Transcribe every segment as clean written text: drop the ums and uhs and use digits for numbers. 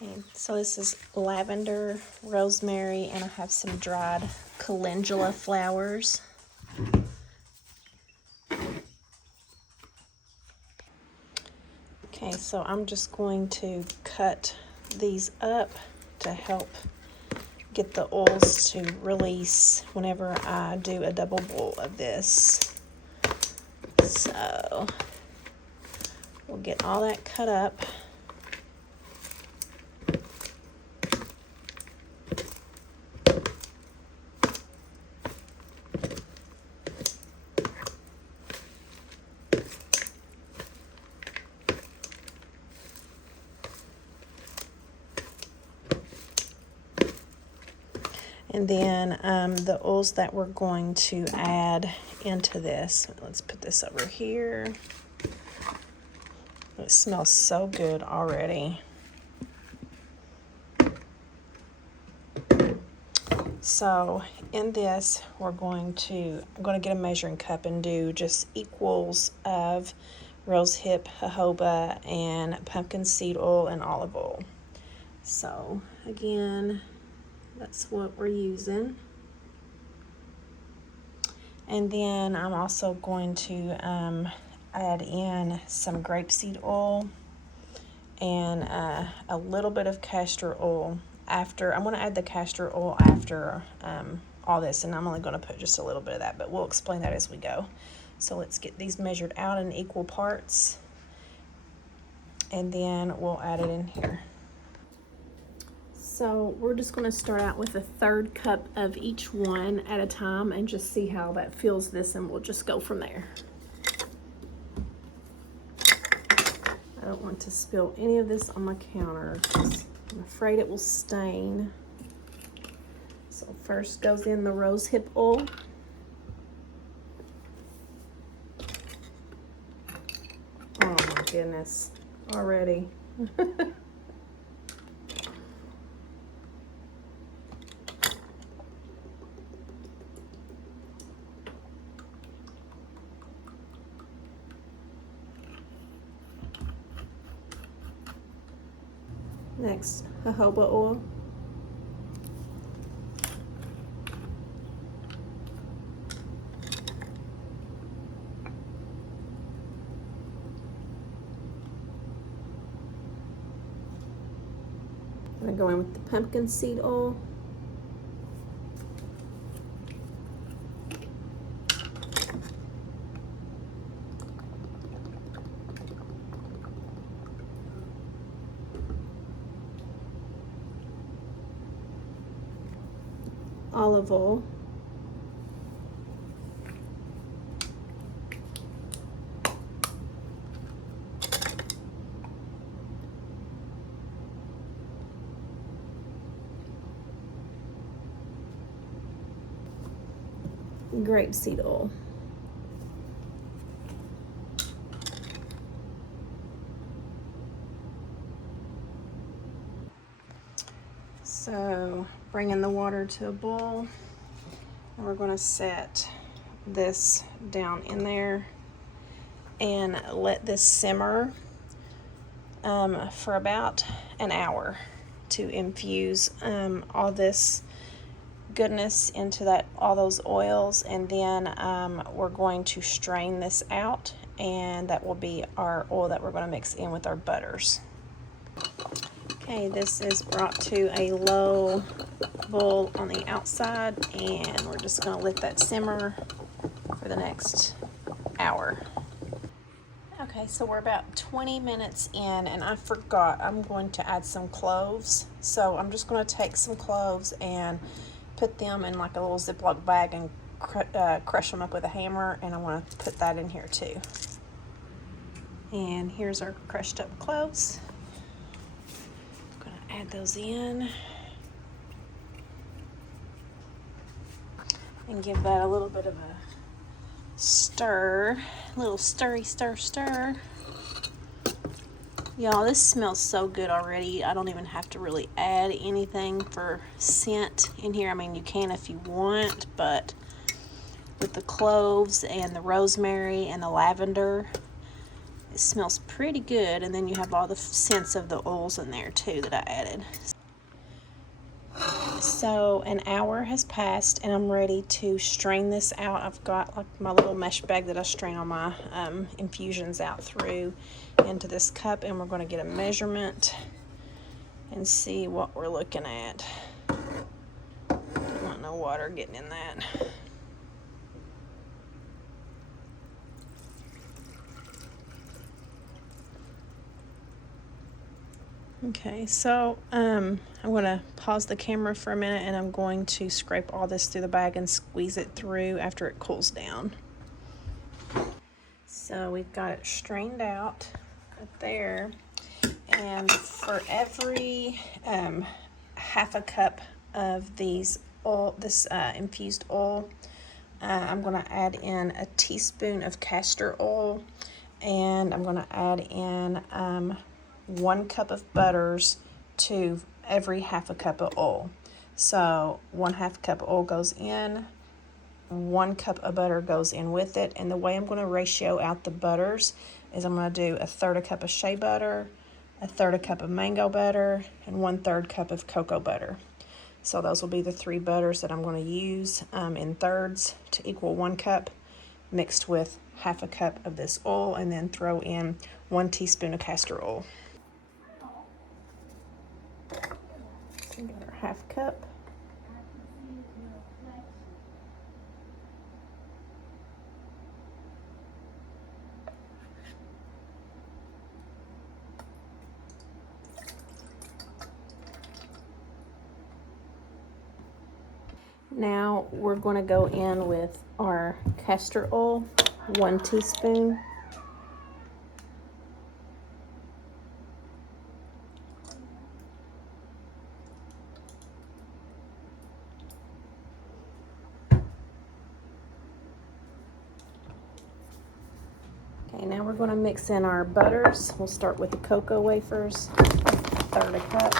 Okay, so this is lavender, rosemary, and I have some dried calendula flowers. Okay, so I'm just going to cut these up to help get the oils to release whenever I do a double boil of this. So we'll get all that cut up. And then the oils that we're going to add into this. Let's put this over here. It smells so good already. So in this, I'm going to get a measuring cup and do just equals of rosehip, jojoba, and pumpkin seed oil and olive oil. So again, that's what we're using. And then I'm also going to add in some grapeseed oil and a little bit of castor oil. After I'm going to add the castor oil after all this, and I'm only going to put just a little bit of that, but we'll explain that as we go. So let's get these measured out in equal parts, and then we'll add it in here. So we're just going to start out with a third cup of each one at a time and just see how that feels this, and we'll just go from there. I don't want to spill any of this on my counter because I'm afraid it will stain. So first goes in the rosehip oil. Oh my goodness, already. Next, jojoba oil. I'm going to go in with the pumpkin seed oil. Olive oil. Grapeseed oil. So bringing the water to a boil, and we're going to set this down in there and let this simmer for about an hour to infuse all this goodness into all those oils, and then we're going to strain this out, and that will be our oil that we're going to mix in with our butters. Okay, this is brought to a low boil on the outside, and we're just going to let that simmer for the next hour. Okay, so we're about 20 minutes in, and I forgot I'm going to add some cloves. So I'm just going to take some cloves and put them in like a little Ziploc bag and crush them up with a hammer, and I want to put that in here too. And here's our crushed up cloves. I'm going to add those in and give that a little bit of a stir, a little stir. Y'all, this smells so good already. I don't even have to really add anything for scent in here. I mean, you can if you want, but with the cloves and the rosemary and the lavender, It smells pretty good, and then you have all the scents of the oils in there too that I added. So an hour has passed and I'm ready to strain this out. I've got like my little mesh bag that I strain all my infusions out through into this cup, and we're going to get a measurement and see what we're looking at. Don't want no water getting in that. Okay, so I'm going to pause the camera for a minute, and I'm going to scrape all this through the bag and squeeze it through after it cools down. So we've got it strained out right there, and for every half a cup of these oil, this infused oil, I'm going to add in a teaspoon of castor oil, and I'm going to add in 1 cup of butters to every half a cup of oil. So 1/2 cup of oil goes in, 1 cup of butter goes in with it. And the way I'm going to ratio out the butters is I'm going to do 1/3 cup of shea butter, 1/3 cup of mango butter, and 1/3 cup of cocoa butter. So those will be the 3 butters that I'm going to use in thirds to equal 1 cup, mixed with 1/2 cup of this oil, and then throw in 1 teaspoon of castor oil. So we got our 1/2 cup. Now we're going to go in with our castor oil, 1 teaspoon. Okay, now we're going to mix in our butters. We'll start with the cocoa wafers, 1/3 cup.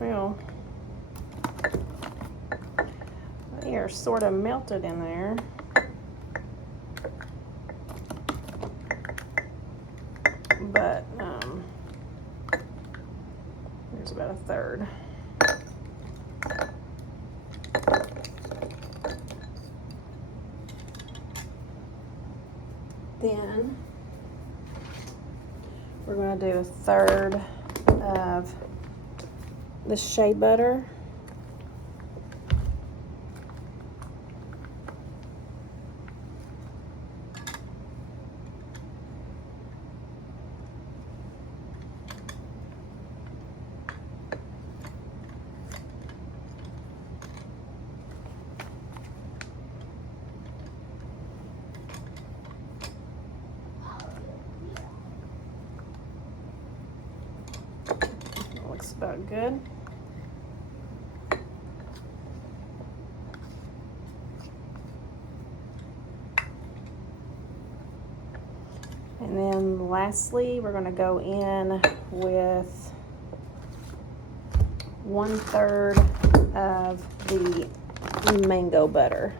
Well, they are sort of melted in there. But there's about 1/3. Then we're going to do 1/3 of the shea butter. Looks about good. And then lastly, we're going to go in with 1/3 of the mango butter.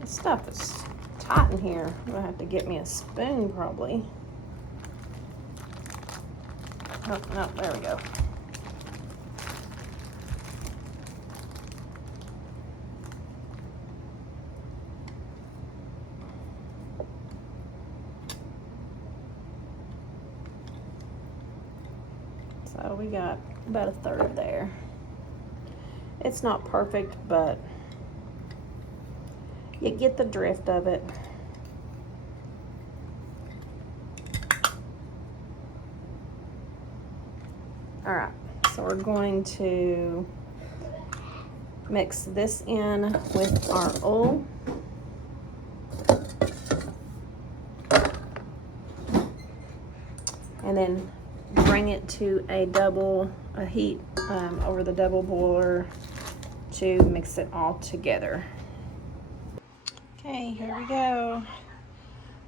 This stuff is tight in here. I'm going to have to get me a spoon probably. Oh, no, there we go. So we got about 1/3 there. It's not perfect, but you get the drift of it. All right, so we're going to mix this in with our oil. And then bring it to a heat over the double boiler to mix it all together. Okay, here we go.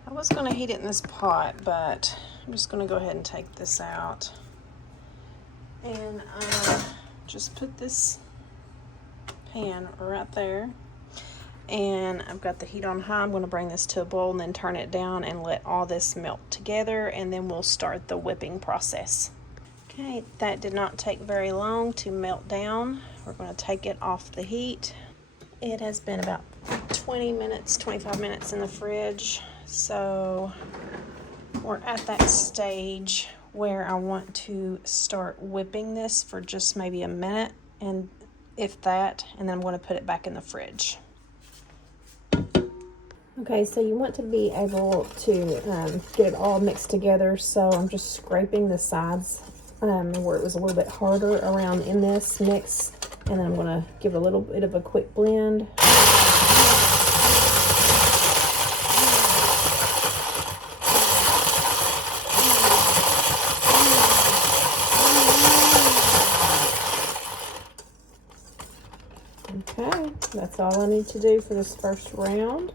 I was going to heat it in this pot, but I'm just going to go ahead and take this out. And just put this pan right there. And I've got the heat on high. I'm going to bring this to a boil and then turn it down and let all this melt together, and then we'll start the whipping process. Okay, that did not take very long to melt down. We're going to take it off the heat. It has been about 20 minutes, 25 minutes in the fridge. So we're at that stage where I want to start whipping this for just maybe a minute, and if that, and then I'm going to put it back in the fridge. Okay, so you want to be able to get it all mixed together, so I'm just scraping the sides where it was a little bit harder around in this mix, and then I'm going to give it a little bit of a quick blend. Okay, that's all I need to do for this first round.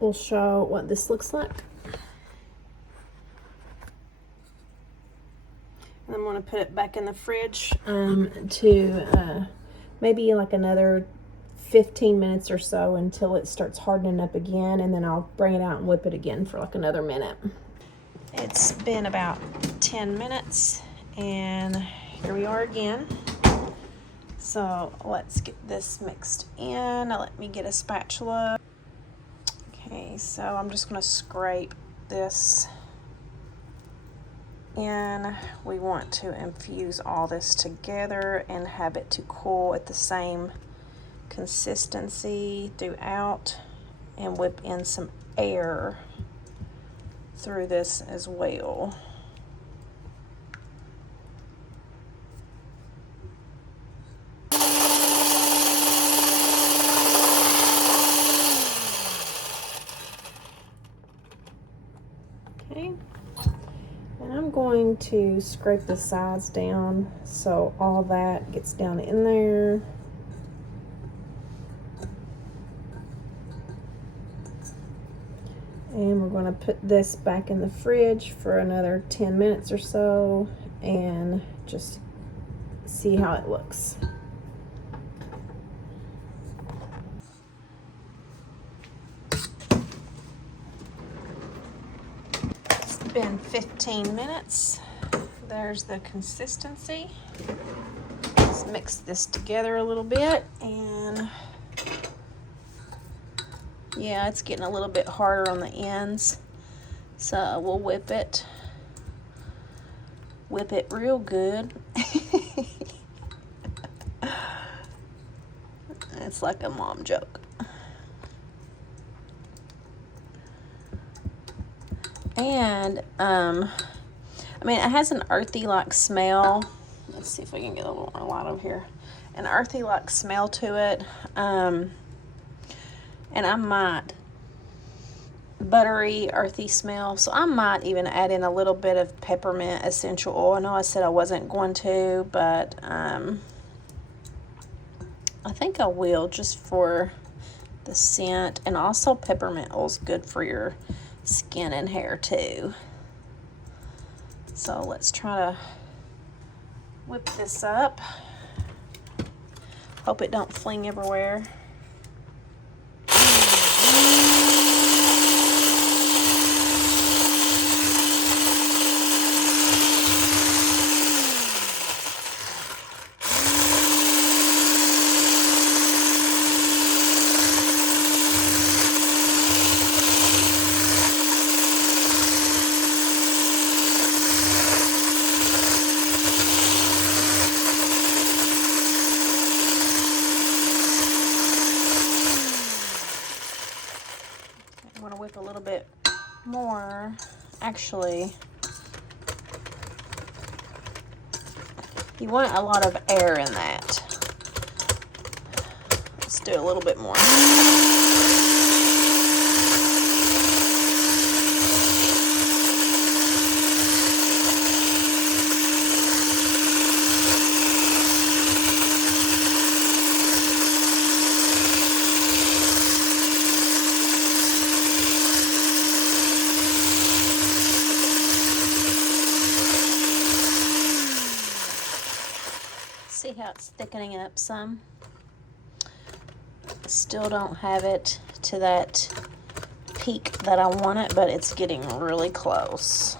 We'll show what this looks like. And I'm going to put it back in the fridge to maybe like another 15 minutes or so until it starts hardening up again, and then I'll bring it out and whip it again for like another minute. It's been about 10 minutes and here we are again. So let's get this mixed in. Now let me get a spatula. Okay, so I'm just going to scrape this in. We want to infuse all this together and have it to cool at the same consistency throughout, and whip in some air through this as well. Okay, and I'm going to scrape the sides down so all that gets down in there. And we're going to put this back in the fridge for another 10 minutes or so and just see how it looks. It's been 15 minutes. There's the consistency. Let's mix this together a little bit, and yeah, it's getting a little bit harder on the ends, so we'll whip it real good. It's like a mom joke. And I mean, it has an earthy like smell. Let's see if we can get a little more light over here. An earthy like smell to it. And I might, buttery, earthy smell, so I might even add in a little bit of peppermint essential oil. I know I said I wasn't going to, but I think I will, just for the scent. And also peppermint oil is good for your skin and hair too. So let's try to whip this up. Hope it don't fling everywhere. I'm going to whip a little bit more. Actually, you want a lot of air in that. Let's do a little bit more. how it's thickening up some? Still don't have it to that peak that I want it, but it's getting really close.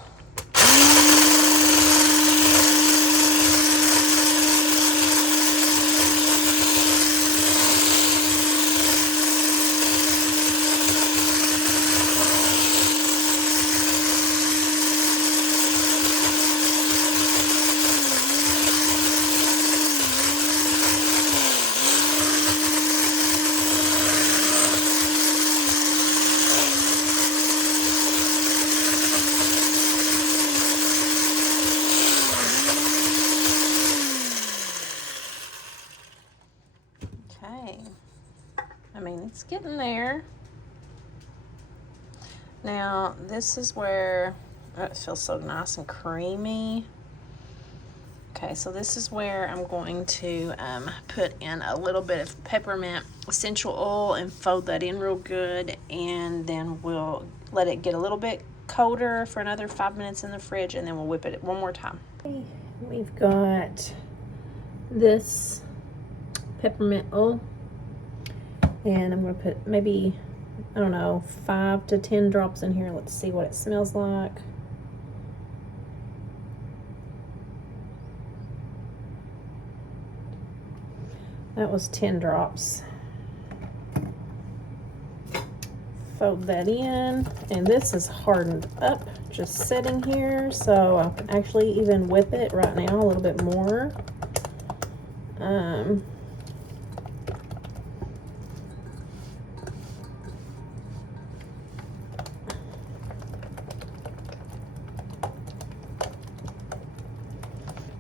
I mean, it's getting there. Now, this is where it feels so nice and creamy. Okay, so this is where I'm going to put in a little bit of peppermint essential oil and fold that in real good, and then we'll let it get a little bit colder for another 5 minutes in the fridge, and then we'll whip it one more time. We've got this peppermint oil, and I'm going to put maybe, I don't know, 5 to 10 drops in here. Let's see what it smells like. That was 10 drops. Fold that in, and this is hardened up, just sitting here, so I can actually even whip it right now a little bit more.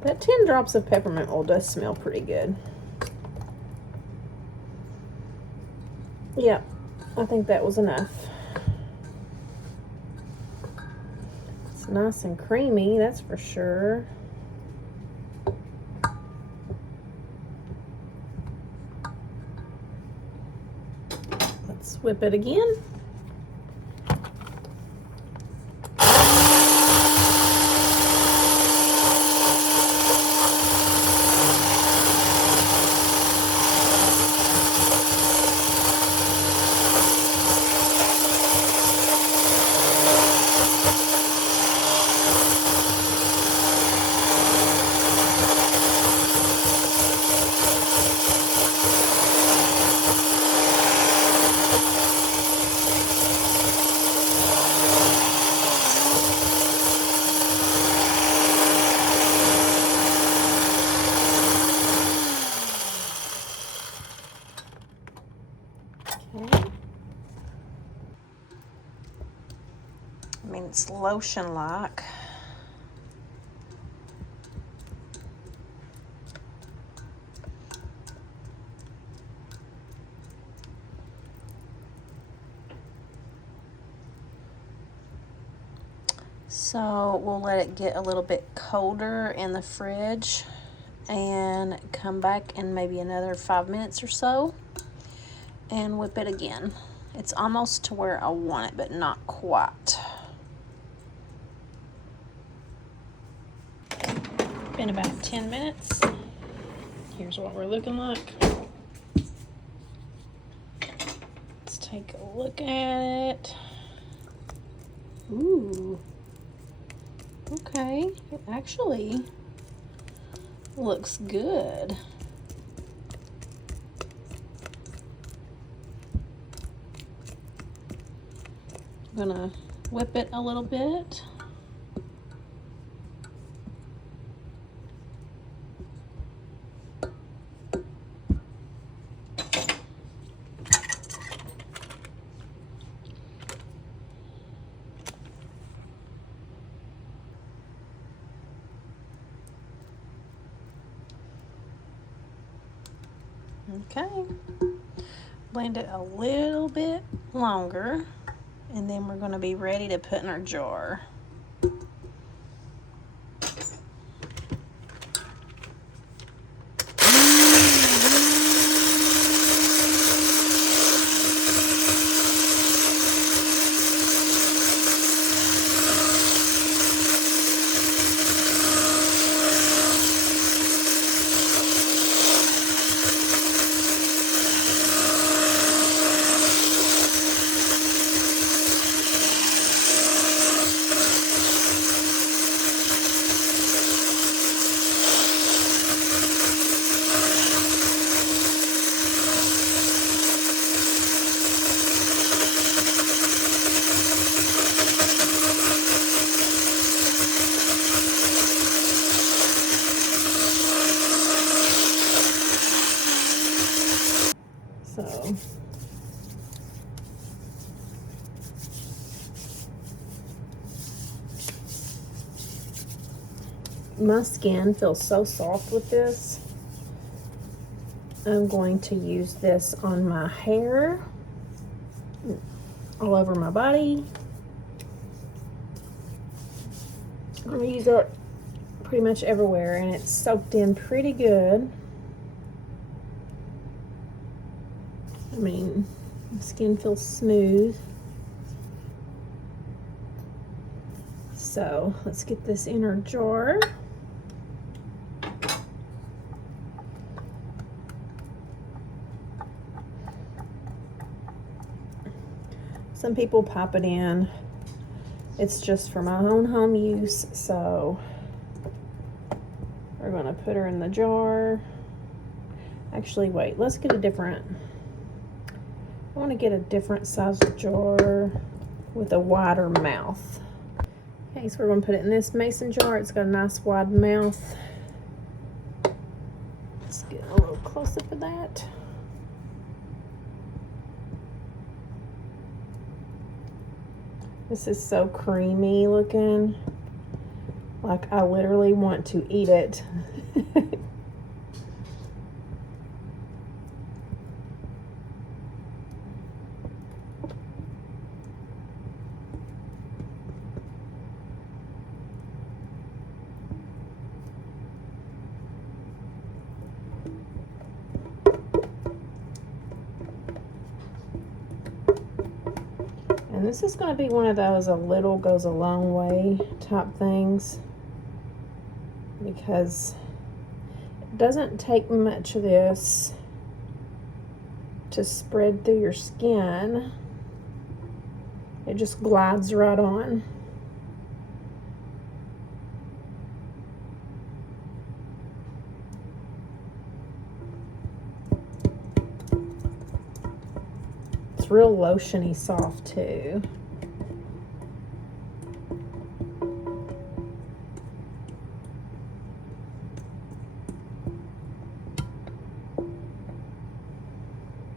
That 10 drops of peppermint oil does smell pretty good. Yep, I think that was enough. It's nice and creamy, that's for sure. Let's whip it again. I mean, it's lotion-like. So we'll let it get a little bit colder in the fridge and come back in maybe another 5 minutes or so and whip it again. It's almost to where I want it, but not quite. Been about 10 minutes. Here's what we're looking like. Let's take a look at it. Ooh. Okay, it actually looks good. I'm gonna whip it a little bit. Okay, blend it a little bit longer, and then we're going to be ready to put in our jar. my skin feels so soft with this. I'm going to use this on my hair, all over my body. I'm going to use it pretty much everywhere, and it's soaked in pretty good. I mean, the skin feels smooth. So let's get this in our jar. Some people pop it in. It's just for my own home use, so we're gonna put her in the jar. Actually, wait, let's get a different, I wanna get a different sized jar with a wider mouth. Okay, so we're gonna put it in this mason jar. It's got a nice wide mouth. Let's get a little close up of that. This is so creamy looking. Like I literally want to eat it. And this is going to be one of those a little goes a long way type things, because it doesn't take much of this to spread through your skin. It just glides right on. It's real lotiony soft too.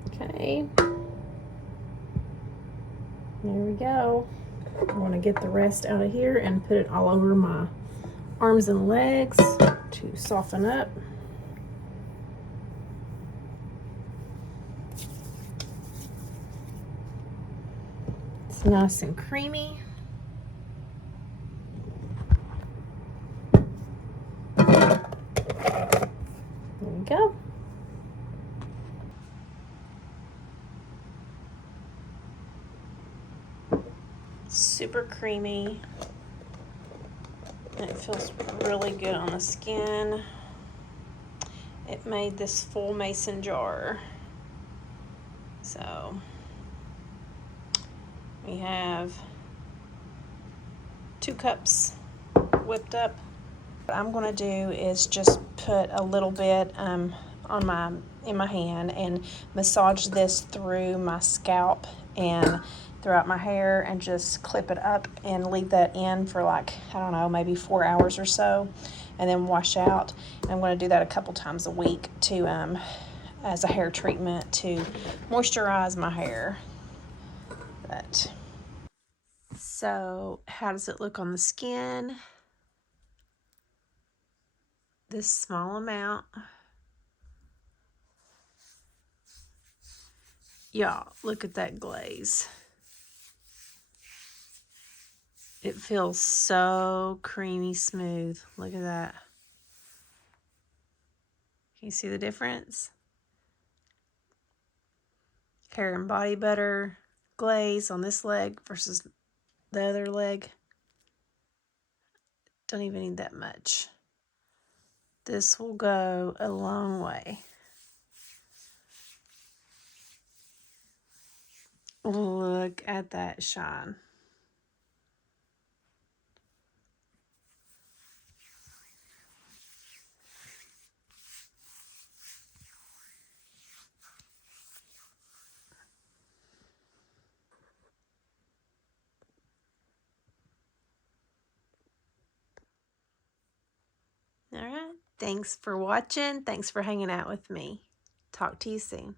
Okay, there we go. I want to get the rest out of here and put it all over my arms and legs to soften up. It's nice and creamy. There we go. Super creamy. It feels really good on the skin. It made this full mason jar. So we have 2 cups whipped up. What I'm gonna do is just put a little bit in my hand and massage this through my scalp and throughout my hair, and just clip it up and leave that in for like, I don't know, maybe 4 hours or so, and then wash out. And I'm going to do that a couple times a week to as a hair treatment to moisturize my hair. But so how does it look on the skin? This small amount. Y'all, look at that glaze. It feels so creamy smooth. Look at that. Can you see the difference? Hair and body butter glaze on this leg versus the other leg. Don't even need that much. This will go a long way. Look at that shine. All right. Thanks for watching. Thanks for hanging out with me. Talk to you soon.